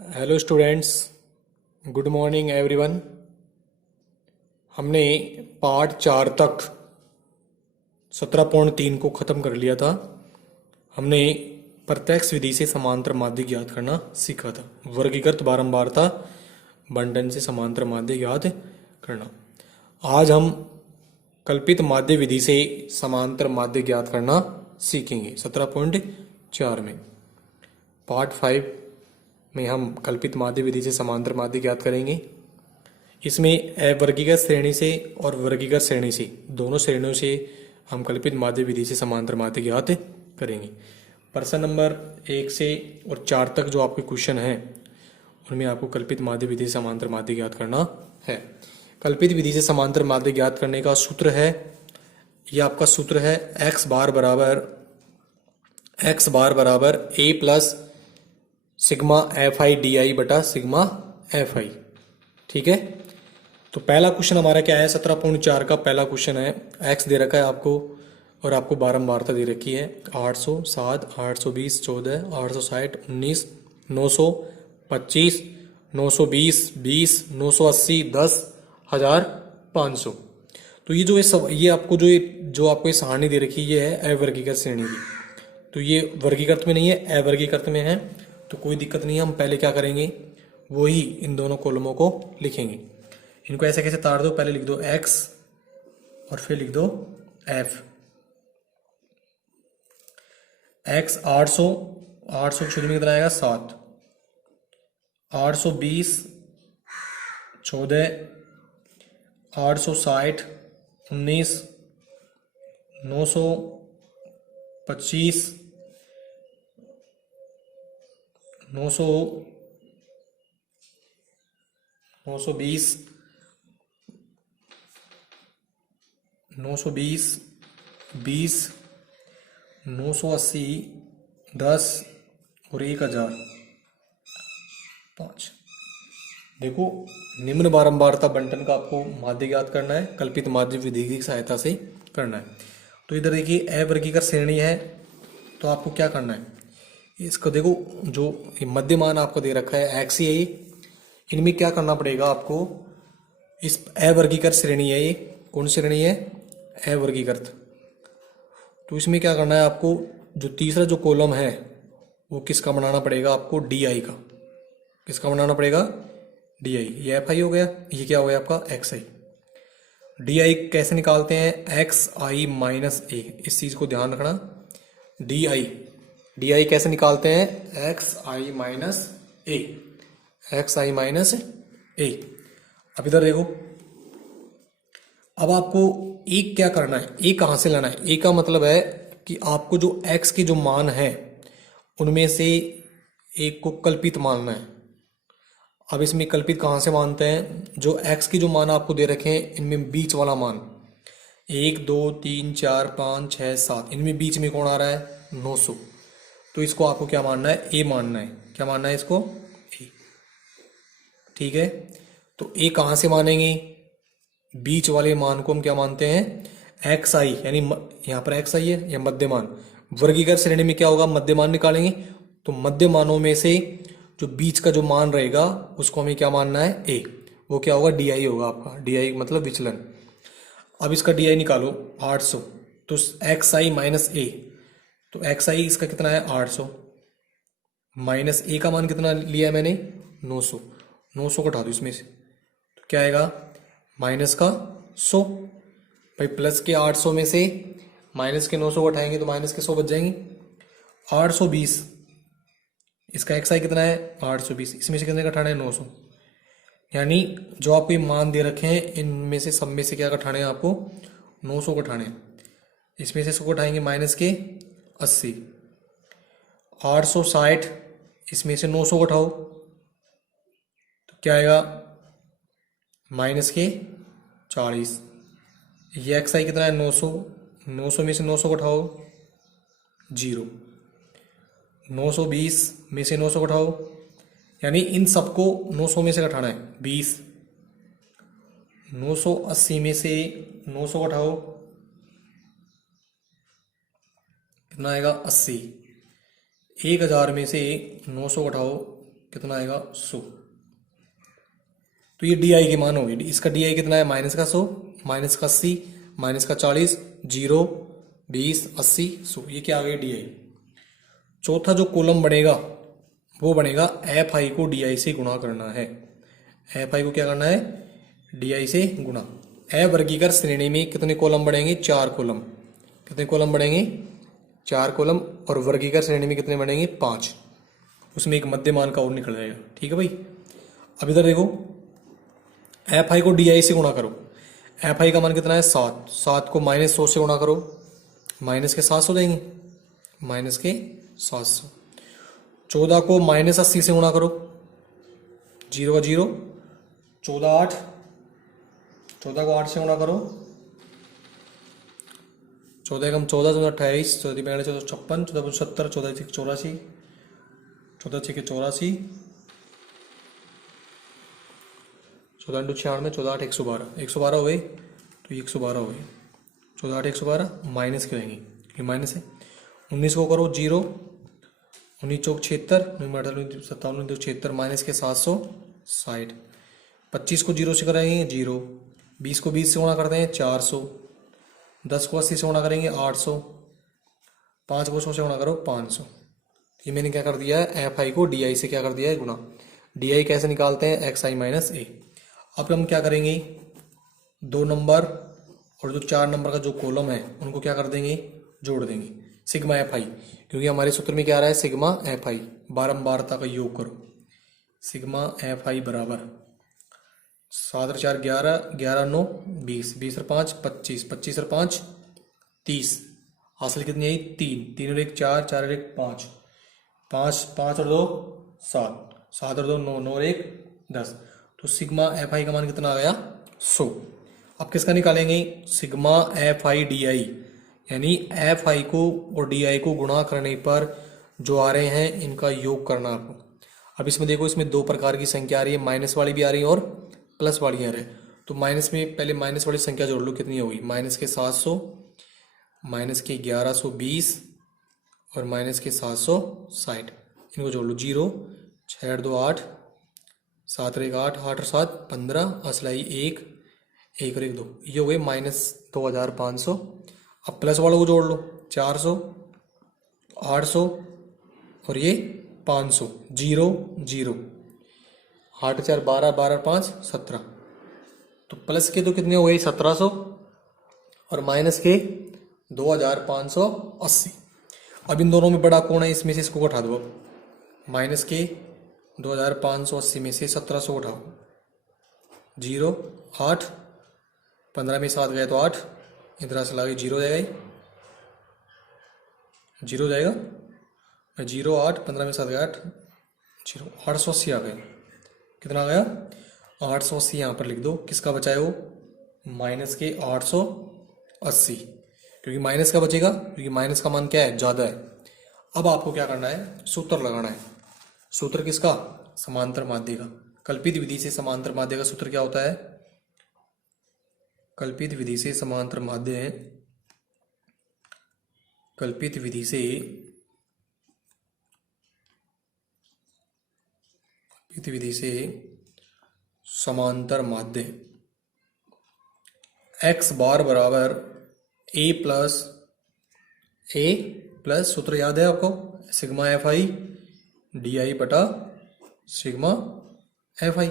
Hello students, good morning everyone. हमने part 4 तक 17.3 को ख़त्म कर लिया था। हमने प्रत्यक्ष विधि से समांतर माध्य ज्ञात करना सीखा था। वर्गीकृत बारंबारता बंटन से समांतर माध्य ज्ञात करना। आज हम कल्पित माध्य विधि से समांतर माध्य ज्ञात करना सीखेंगे 17.4 में। पार्ट 5 में हम कल्पित माध्य विधि से समांतर माध्य ज्ञात करेंगे। इसमें अवर्गीकृत श्रेणी से और वर्गीकृत श्रेणी से, दोनों श्रेणियों से हम कल्पित माध्य विधि से समांतर माध्य ज्ञात करेंगे। प्रश्न नंबर 1 से और 4 तक जो आपके क्वेश्चन हैं उनमें आपको कल्पित माध्य विधि से समांतर माध्य ज्ञात करना है। कल्पित विधि से समांतर माध्य ज्ञात करने का सूत्र है, ये आपका सूत्र है x बार बराबर a plus sigma F I D I बटा सिग्मा एफ आई। ठीक है, तो पहला क्वेश्चन हमारा क्या है? 17.4 का पहला क्वेश्चन है। एक्स दे रखा है आपको और आपको बारंबारता दे रखी है 800, 7, 820, 14, 860, 19, 900, 25, 920, 20, 980, 10, 1500। तो ये आपको जो आपको ये सारणी दे रखी है ये है अवर्गीकृत श्रेणी की। तो ये वर्गीकृत में नहीं है, अवर्गीकृत में है, तो कोई दिक्कत नहीं है। हम पहले क्या करेंगे, वही इन दोनों कॉलमों को लिखेंगे। इनको ऐसे कैसे तार दो, पहले लिख दो x और फिर लिख दो f। x 800, 800 शुरू में कितना आएगा 7, 820, 14, 860, 19, 925, 900, 920, 920, 20, 980, 10 और 1005। देखो, निम्न बारंबारता बंटन का आपको माध्य ज्ञात करना है, कल्पित माध्य विधि की सहायता से करना है। तो इधर देखिए अवर्गीकृत श्रेणी है, तो आपको क्या करना है, इसको देखो, जो मध्यमान आपको दे रखा है एक्स ही है ये, इनमें क्या करना पड़ेगा आपको, इस अवर्गीकृत श्रेणी है ये, कौन श्रेणी है? अवर्गीकृत। तो इसमें क्या करना है आपको, जो तीसरा जो कॉलम है वो किसका बनाना पड़ेगा आपको? डी आई का। किसका बनाना पड़ेगा? D I. ये एफ आई हो गया, ये क्या हो गया आपका? X I. डी आई कैसे निकालते हैं? एक्स आई माइनस ए, इस चीज को ध्यान रखना। डी आई कैसे निकालते हैं? एक्स आई माइनस ए, एक्स आई माइनस ए। अब इधर देखो, अब आपको एक क्या करना है, ए कहां से लाना है? ए का मतलब है कि आपको जो एक्स के जो मान है उनमें से एक को कल्पित मानना है। अब इसमें कल्पित कहां से मानते हैं? जो एक्स की जो मान आपको दे रखे हैं इनमें बीच वाला मान 1, 2, 3, 4, 5, 6, 7, इनमें बीच में कौन आ रहा है? 900। तो इसको आपको क्या मानना है? ए मानना है। क्या मानना है इसको? ए। ठीक है, तो ए कहां से मानेंगे? बीच वाले मान को हम क्या मानते हैं? एक्स आई, यानी यहां पर एक्स आई है, या मध्यमान। वर्गीकृत श्रेणी में क्या होगा? मध्यमान निकालेंगे, तो मध्यमानों में से जो बीच का जो मान रहेगा उसको हमें क्या मानना है? ए। वो क्या होगा? डी आई होगा आपका। डी आई मतलब विचलन। अब इसका डी आई निकालो 800, तो एक्स आई माइनस ए, तो एक्स आई इसका कितना है? 800 माइनस ए का मान कितना लिया है मैंने? 900। 900 को हटा दो इसमें से, तो क्या आएगा? माइनस का 100। भाई प्लस के 800 में से माइनस के 900 को हटाएंगे तो माइनस के 100 बच जाएंगे। 820, इसका एक्स आई कितना है? 820, इसमें से कितने का हटाना है? 900। यानी जो आपको ये मान दे रखे हैं इनमें से सब में से क्या घटाने हैं आपको? 900 को हटाने हैं। इसमें से 100 को हटाएंगे माइनस के 80, 860, इसमें से 900 को हटाओ तो क्या आएगा? माइनस के 40। ये एक्स आई कितना है? 900, 900 में से 900 को उठाओ 0, 920 में से 900 को उठाओ, यानी इन सबको 900 में से घटाना है 20, 980 में से 900 को उठाओ कितना आएगा? 80। 1000 में से 900 घटाओ कितना आएगा 100। तो ये डी आई की मान होगी। इसका डी आई कितना है, माइनस का 100, माइनस का 80, माइनस का 40, 0, 20, 80, 100, ये क्या आ गई डी आई। चौथा जो कॉलम बनेगा वो बनेगा एफ आई को डी आई से गुणा करना है। एफ आई को क्या करना है, डी आई से गुणा। ए वर्गीकृत श्रेणी में कितने कॉलम बढ़ेंगे, 4 कॉलम। कितने कॉलम बढ़ेंगे, 4 कॉलम। और वर्गीकृत श्रेणी में कितने बढ़ेंगे, 5। उसमें एक मध्यमान का और निकल जाएगा। ठीक है भाई। अब इधर देखो, एफ आई को डी आई से गुणा करो। एफ आई का मान कितना है 7। 7 को -100 से गुणा करो, माइनस के 700 देंगे, माइनस के 700। 14 को -80 से गुणा करो, 0 का 0, 14 8, 14 को 8 से गुणा करो, 14 कम 14, 14 28, 14 42, 14 56, 14 75, 14 84, 14 6 84, 14 × 96, 14 8 112, 112 हो गए। तो ये 112 हो गए, 14 8 112 माइनस के रहेंगे, ये माइनस है। 19 को करो 0, 19 चौक 76, 19 57, 76, माइनस के 760। 25 को 0 से कराएंगे 0, 20 को 20 से गुणा करते हैं 400, 10 को 80 से गुणा करेंगे 800, 5 को 100 से गुणा करो 500। ये मैंने क्या कर दिया है, एफ आई को डी आई से क्या कर दिया है, गुणा। डी आई कैसे निकालते हैं, एक्स आई माइनस ए। अब हम क्या करेंगे, 2 नंबर और जो 4 नंबर का जो कॉलम है उनको क्या कर देंगे, जोड़ देंगे, सिग्मा एफ आई। क्योंकि हमारे सूत्र में क्या आ रहा है, सिग्मा एफ आई, बारंबारता का योग करो। सिग्मा एफ आई बराबर 7 और 4 11, 11 9 20, 20 और 5 25, 25 और 5 30। हासिल कितनी आई, 3, 3 और 1 4, 4 और 1 5, 5, 5 और 2 7, 7 और 2 9, 9 और 1 10। तो सिग्मा एफ आई का मान कितना आ गया, 100। अब किसका निकालेंगे, sigma F I D I, यानी एफ आई को और डी आई को गुणा करने पर जो आ रहे हैं इनका योग करना आपको। अब इसमें देखो, इसमें 2 प्रकार की संख्या आ रही है, माइनस वाली भी आ रही है और प्लस वाली आ रही है। तो माइनस में पहले माइनस वाली संख्या जोड़ लो, कितनी होगी, माइनस के 700, माइनस के 1120 और माइनस के 760, इनको जोड़ लो। 0 6 8 2 8, 7 और 1 8, 8 और 7 15, असलाई 1, 1 और 1 2, ये हो गए -2500। अब प्लस वालों को जोड़ लो, 400, 800 और ये 500, 0 0, 8 4 12, 12 5 17। तो प्लस के तो कितने हो गए 1700 और माइनस के 2580। अब इन दोनों में बड़ा कौन है, इसमें से इसको उठा दो। माइनस के 2580 में से 1700 उठाओ, 0 8, 15 में 7 गए तो 8, इधर से लागे 0 जाएगा, 0 जाएगा, 0 8, 15 में 7 गया 8, 0, 880 आ गया। कितना आ गया, 880 यहाँ पर लिख दो। किसका बचा है वो, माइनस के 880, क्योंकि माइनस का बचेगा, क्योंकि माइनस का मान क्या है, ज़्यादा है। अब आपको क्या करना है, सूत्र लगाना है। सूत्र किसका, समांतर माध्य का। कल्पित विधि से समांतर माध्य का सूत्र क्या होता है, कल्पित विधि से समांतर माध्य है, कल्पित विधि से समांतर माध्य x बार बराबर a प्लस सूत्र याद है आपको, sigma F I D I बटा सिग्मा एफ आई।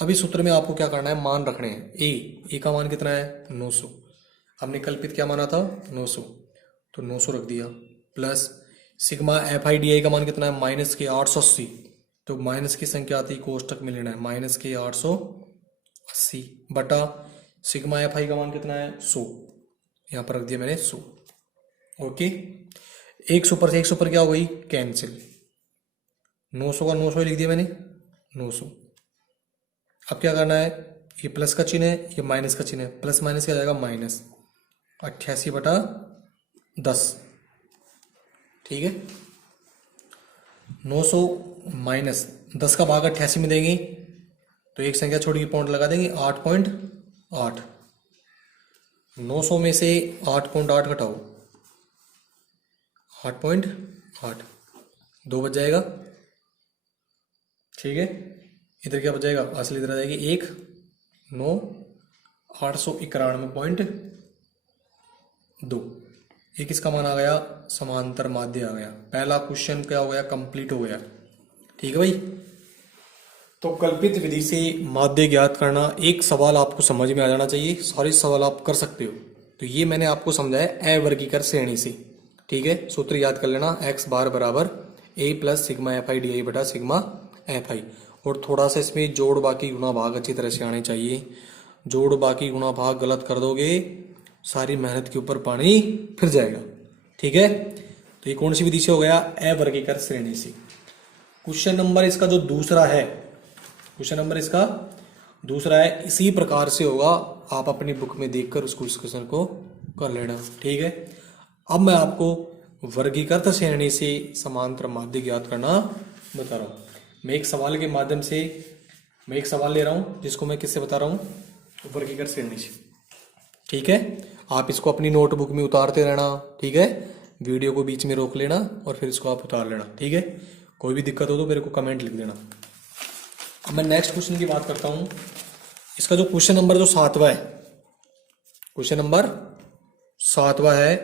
अभी सूत्र में आपको क्या करना है, मान रखने हैं। ए का मान कितना है 900, हमने कल्पित क्या माना था 900, तो 900 रख दिया, plus sigma F I D I का मान कितना है माइनस के 880, तो माइनस की संख्या आती कोष्टक में लेना है, माइनस के 880 बटा सिग्मा एफ आई का मान कितना है 100, यहाँ पर रख दिया मैंने 100। ओके, 100 पर से 100 पर क्या हो गई, कैंसिल, 900 का 900 लिख दिया मैंने 900। अब क्या करना है, ये प्लस का चिन्ह है, ये माइनस का चिन्ह है, प्लस माइनस क्या जाएगा माइनस, 88 बटा 10। ठीक है, 900 माइनस 10 का भाग 88 में देंगे तो एक संख्या छोड़ के पॉइंट लगा देंगे, 8.8। 900 में से 8.8 घटाओ, 8.8, 2 बच जाएगा, ठीक है। इधर क्या बचेगा, असली इधर आ जाएगी 1 9 891.2। ये किसका मान आ गया, समांतर माध्य आ गया। पहला क्वेश्चन क्या हो गया, कंप्लीट हो गया। ठीक है भाई। तो कल्पित विधि से माध्य ज्ञात करना, एक सवाल आपको समझ में आ जाना चाहिए, सारे सवाल आप कर सकते हो। तो ये मैंने आपको समझाया अवर्गीकृत श्रेणी से। ठीक है, सूत्र याद कर लेना, x बार बराबर a plus sigma F I D I बटा सिग्मा एफ आई। और थोड़ा सा इसमें जोड़ बाकी गुणा भाग अच्छी तरह से आने चाहिए। जोड़ बाकी गुणा भाग गलत कर दोगे, सारी मेहनत के ऊपर पानी फिर जाएगा। ठीक है, तो ये कौन सी विधि से हो गया, अवर्गीकृत श्रेणी से। क्वेश्चन नंबर इसका जो दूसरा है, क्वेश्चन नंबर इसका दूसरा है, इसी प्रकार से होगा। आप अपनी बुक में देखकर उसको इस क्वेश्चन को कर लेना। ठीक है, अब मैं आपको वर्गीकृत श्रेणी से समांतर माध्य ज्ञात करना बता रहा हूं। मैं एक सवाल के माध्यम से, मैं एक सवाल ले रहा हूं जिसको मैं किससे बता रहा हूं, वर्गीकृत श्रेणी से। ठीक है, आप इसको अपनी नोटबुक में उतारते रहना। ठीक है, वीडियो को बीच में रोक लेना और फिर इसको आप उतार लेना। ठीक है, कोई भी दिक्कत हो तो मेरे को कमेंट लिख देना। अब मैं नेक्स्ट क्वेश्चन की बात करता हूं। इसका जो क्वेश्चन नंबर जो 7वां है, क्वेश्चन नंबर 7वां है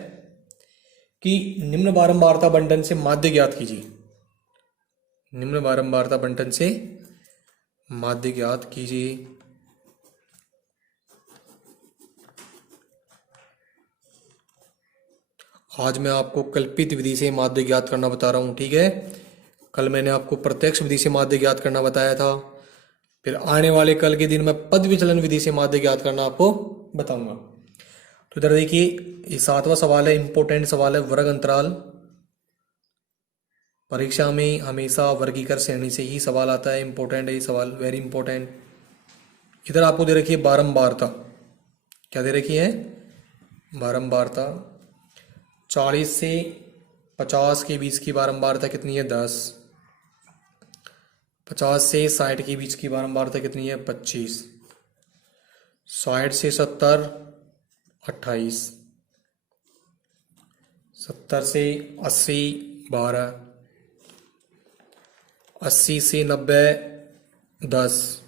कि निम्न बारंबारता बंटन से माध्य ज्ञात कीजिए। निम्न बारंबारता बंटन से माध्य ज्ञात कीजिए। आज मैं आपको कल्पित विधि से माध्य ज्ञात करना बता रहा हूं। ठीक है, कल मैंने आपको प्रत्यक्ष विधि से माध्य ज्ञात करना बताया था। फिर आने वाले कल के दिन में पद विचलन विधि से माध्य ज्ञात करना आपको बताऊंगा। तो इधर देखिए, ये 7वां सवाल है, इंपॉर्टेंट सवाल है। वर्ग अंतराल, परीक्षा में हमेशा वर्गीकृत श्रेणी से ही सवाल आता है। इंपॉर्टेंट है ये सवाल, वेरी इंपॉर्टेंट। इधर आपको दे रखी है बारंबारता, क्या दे रखी है, बारंबारता। 40 से 50 के बीच की बारंबारता कितनी है, 10। 50 से 60 के बीच की बारंबारता कितनी है, 25। 60 से 70 28। 70 से 80 12। 80 से 90 10।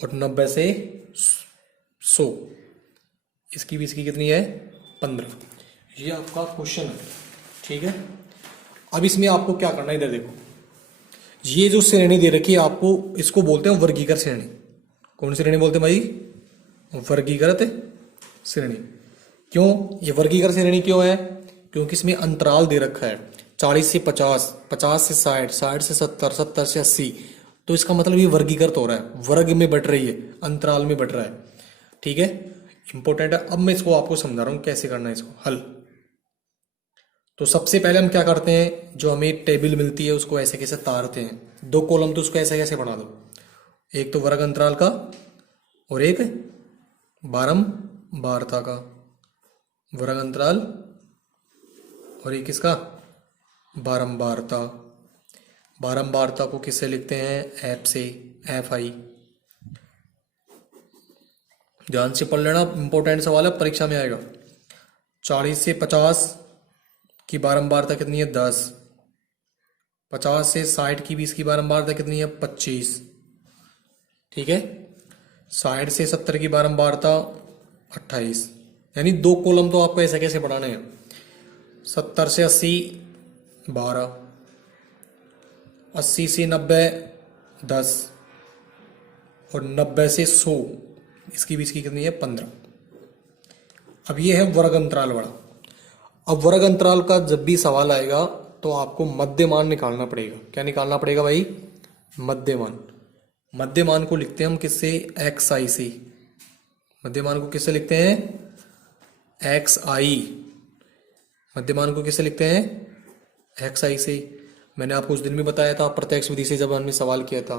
और 90 से 100, इसकी बीच की कितनी है, 15। ये आपका क्वेश्चन है। ठीक है, अब इसमें आपको क्या करना है, इधर देखो, ये जो श्रेणी दे रखी है आपको, इसको बोलते हैं वर्गीकृत श्रेणी। कौन सी श्रेणी बोलते हैं भाई, वर्गीकृत श्रेणी। क्यों ये वर्गीकृत श्रेणी क्यों है, क्योंकि इसमें अंतराल दे रखा है 40 से 50, 50 से 60, 60 से 70, 70 से 80। तो इसका मतलब ये वर्गीकृत हो रहा है, वर्ग में बट रही है, अंतराल में बट रहा है। ठीक है, इंपॉर्टेंट है। अब मैं इसको आपको समझा रहा हूं कैसे करना है इसको हल। तो सबसे पहले हम क्या करते हैं, जो हमें टेबल मिलती है उसको ऐसे कैसे तारते हैं। 2 कॉलम तो उसको ऐसे कैसे बना दो, एक तो वर्ग अंतराल का और एक बारंबारता का। वर्ग अंतराल और एक किसका, बारंबारता। बारंबारता को किससे लिखते हैं, एफ से, एफ आई। ध्यान से पढ़ लेना, इंपॉर्टेंट सवाल है, परीक्षा में आएगा। 40 से 50 की बारंबारता कितनी है, 10। 50 से 60 की बीच की बारंबारता कितनी है, 25। ठीक है, 60 से 70 की बारंबारता 28। यानी 2 कॉलम तो आपको ऐसे कैसे बढ़ाने हैं। 70 से 80 12। 80 से 90 10। और 90 से 100, इसकी बीच की कितनी है, 15। अब ये है वर्ग अंतराल वाला। अब वर्ग अंतराल का जब भी सवाल आएगा तो आपको मध्यमान निकालना पड़ेगा। क्या निकालना पड़ेगा भाई, मध्यमान। मध्यमान को लिखते हैं हम किससे, एक्स आई से। मध्यमान को किससे लिखते हैं, एक्स आई। मध्यमान को किससे लिखते हैं, एक्स आई से। मैंने आपको उस दिन भी बताया था प्रत्यक्ष विधि से, जब हमने सवाल किया था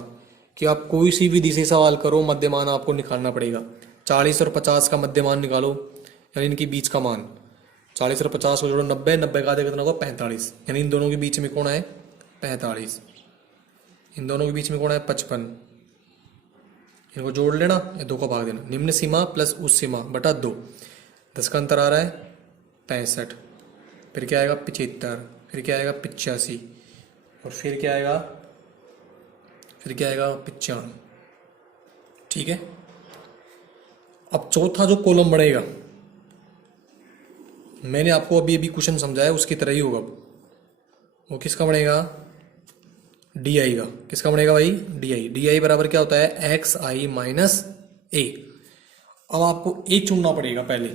कि आप कोई सी विधि से सवाल करो, मध्यमान आपको निकालना पड़ेगा। 40 और 50 का मध्यमान निकालो, यानी इनके बीच का मान। 40 और 50 को जोड़ो 90, 90 का आधा कितना होगा, 45। यानी इन दोनों के बीच में कौन है, 45। इन दोनों के बीच में कौन है, 55। इनको जोड़ लेना या 2 का भाग देना। निम्न सीमा प्लस उस सीमा बटा 2। 10 का अंतर आ रहा है 65। फिर क्या आएगा 75। फिर क्या आएगा 85। और फिर क्या आएगा फिर क्या आएगा 95। ठीक है। अब चौथा जो कॉलम बनेगा, मैंने आपको अभी अभी क्वेश्चन समझाया उसकी तरह ही होगा। वो किसका बनेगा? डी आई का। किसका बनेगा भाई? D I. डी आई बराबर क्या होता है? एक्स आई माइनस ए। अब आपको ए चुनना पड़ेगा पहले।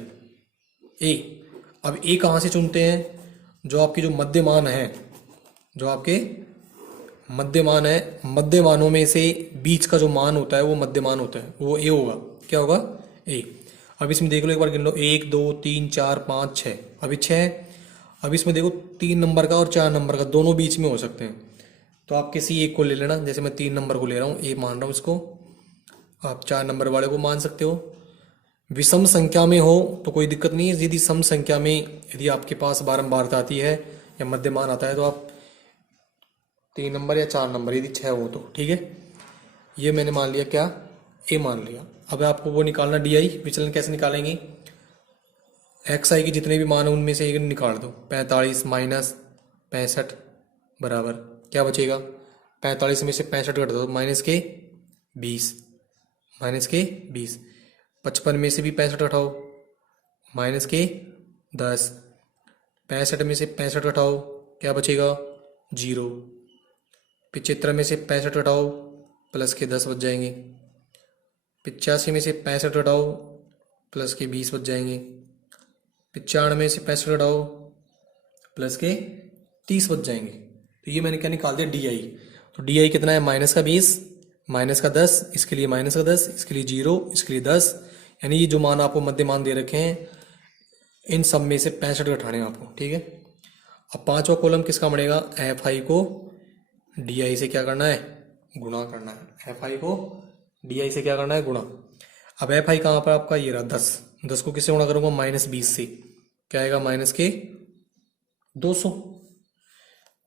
ए, अब ए कहाँ से चुनते हैं? जो आपके जो मध्यमान है, जो आपके मध्यमान है, मध्यमानों में से बीच का जो मान होता है वो मध्यमान होता है, वो ए होगा। क्या होगा? ए। अब इसमें देख लो, एक बार गिन लो, 1 2 3 4 5 6, अभी 6। अब इसमें देखो 3 नंबर का और 4 नंबर का दोनों बीच में हो सकते हैं, तो आप किसी एक को ले लेना। जैसे मैं 3 नंबर को ले रहा हूँ, ए मान रहा हूँ इसको, आप 4 नंबर वाले को मान सकते हो। विषम संख्या में हो तो कोई दिक्कत नहीं है। यदि सम संख्या में, यदि आपके पास बारंबारता आती है या मध्यमान आता है, तो आप 3 नंबर या 4 नंबर, यदि 6 हो तो ठीक है। ये मैंने मान लिया, क्या? ए मान लिया। अब आपको वो निकालना डी आई। विचलन कैसे निकालेंगे? एक्स आई के जितने भी मान है उनमें से एक निकाल दो। 45 माइनस 65 बराबर क्या बचेगा? 45 में से 65 घटा दो, माइनस के 20, माइनस के 20। 55 में से भी 65 घटाओ, माइनस के 10। 65 में से 65 घटाओ, क्या बचेगा? 0। 75 में से 65 घटाओ, प्लस के 10 बच जाएंगे। 85 में से 65 घटाओ, प्लस के 20 बच जाएंगे। 95 में से 65 घटाओ, प्लस के 30 बच जाएंगे। तो ये मैंने क्या निकाल दिया? D I. तो डी आई कितना है? माइनस का 20, माइनस का 10, इसके लिए माइनस का 10, इसके लिए 0, इसके लिए 10। यानी ये जो मान आपको मध्य मान दे रखे हैं, इन सब में से 65 घटाने हैं आपको। ठीक है। अब पांचवा कॉलम किसका बनेगा? एफ आई को डी आई से क्या करना है? गुणा करना है। एफ आई को डी आई से क्या करना है? गुणा। अब एफ आई कहाँ पर आपका? ये रहा 10। 10 को किससे गुणा करूंगा? माइनस 20 से। क्या आएगा? माइनस के 200।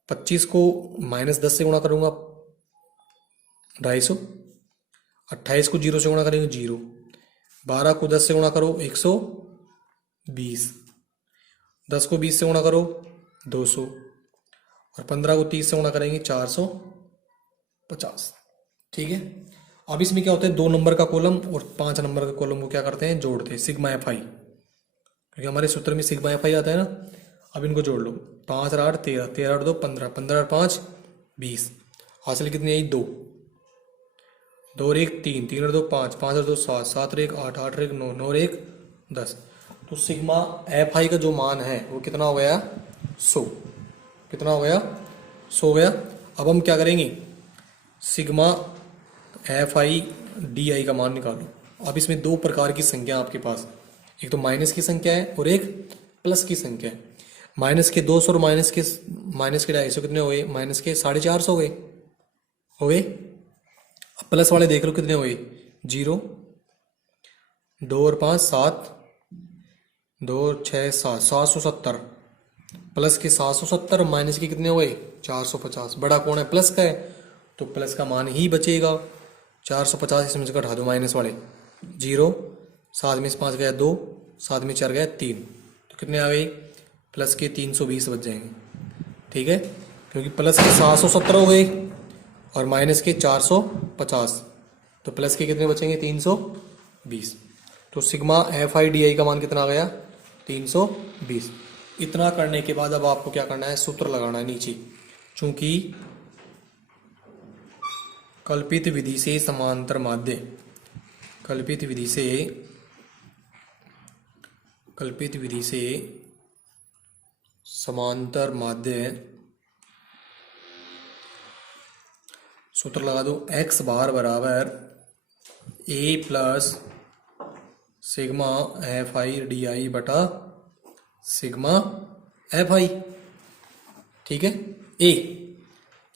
25 को माइनस 10 से गुणा करूंगा, 250। 28 को 0 से गुणा करेंगे, 0। 12 को 10 से गुणा करो, 120। 10 को 20 से गुणा करो, 200। और 15 को 30 से गुणा करेंगे, 450। ठीक है। अब इसमें क्या होता है? 2 नंबर का कॉलम और 5 नंबर का कॉलम को क्या करते हैं? जोड़ते हैं, सिग्मा एफ आई। क्योंकि हमारे सूत्र में सिग्मा एफ आई आता है ना। अब इनको जोड़ लो। 5 और 8 13, 13 और 2 15, 15 और 5 20। हासिल कितनी आई? 2। 2 और 1 3, 3 और 2 5, 5 और 2 7, 7 और 1 8, 8 और 1 9, 9 और 1 10। तो सिग्मा एफ आई का जो मान है वो कितना हो गया? 100। कितना हो गया? 100 हो गया। अब हम क्या करेंगे? Sigma F I D I का मान निकालो। अब इसमें 2 प्रकार की संख्या आपके पास, एक तो माइनस की संख्या है और एक प्लस की संख्या है। माइनस के 200 और माइनस के 250 कितने हो गए? माइनस के 450 हो गए। हो गए। अब प्लस वाले देख लो कितने हो गए? 0, 2 और 5 7, 2 और 6 7, 770। प्लस के 770, माइनस के कितने हो गए? 450। बड़ा कौन है? प्लस का है, तो प्लस का मान ही बचेगा। 450 इसमें से घटा दो माइनस वाले, 0। 7 में से 5 गया 2, 7 में 4 गया 3, तो कितने आ गए? प्लस के 320 बच जाएंगे। ठीक है। क्योंकि प्लस के 770 हो गए और माइनस के 450, तो प्लस के कितने बचेंगे? 320। तो sigma F I D I का मान कितना आ गया? 320। इतना करने के बाद अब आपको क्या करना है? सूत्र लगाना है नीचे। चूंकि कल्पित विधि से समांतर माध्य, कल्पित विधि से समांतर माध्य, सूत्र लगा दो। x बार बराबर a plus sigma F I D I बटा सिग्मा एफ आई। ठीक है। a,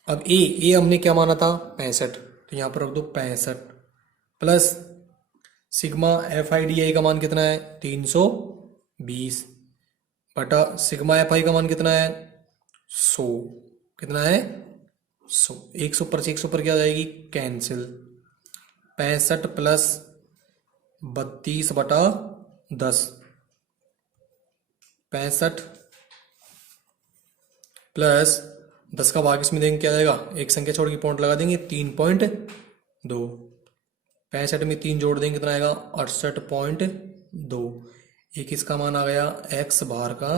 अब a हमने क्या माना था? 65, तो यहां पर रख दो 65 plus sigma F I D I का मान कितना है? 320 बटा सिग्मा एफ आई का मान कितना है? 100। कितना है? 100। 100 पर से 100 पर क्या आ जाएगी? कैंसिल। 65 प्लस 32 बटा 10, 65 प्लस 10 का भाग इसमें देंगे क्या आएगा, एक संख्या छोड़ के पॉइंट लगा देंगे 3.2। 65 में 3 जोड़ देंगे कितना आएगा 68.2। एक इसका मान आ गया, x बार का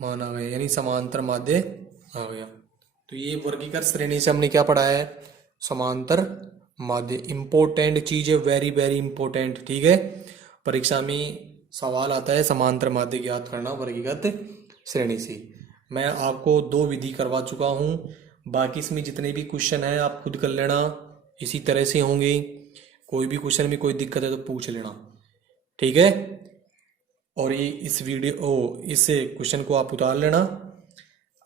मान आ गया, यानी समांतर माध्य आ गया। तो ये वर्गीकृत श्रेणी से हमने क्या पढ़ा है, समांतर माध्य। इंपॉर्टेंट चीज है, वेरी वेरी इंपॉर्टेंट, ठीक है। परीक्षा में सवाल आता है समांतर माध्य ज्ञात करना वर्गीकृत श्रेणी से। मैं आपको 2 विधि करवा चुका हूँ, बाकी इसमें जितने भी क्वेश्चन हैं आप खुद कर लेना, इसी तरह से होंगे। कोई भी क्वेश्चन में कोई दिक्कत है तो पूछ लेना, ठीक है। और ये इस क्वेश्चन को आप उतार लेना।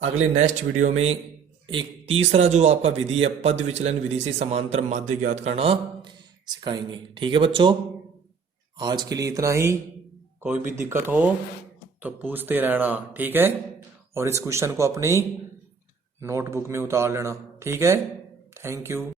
अगले नेक्स्ट वीडियो में एक तीसरा जो आपका विधि है, पद विचलन विधि से समांतर माध्य ज्ञात करना सिखाएंगे, ठीक है बच्चों। आज के लिए इतना ही, कोई भी दिक्कत हो तो पूछते रहना, ठीक है। और इस क्वेश्चन को अपनी नोटबुक में उतार लेना, ठीक है। Thank you.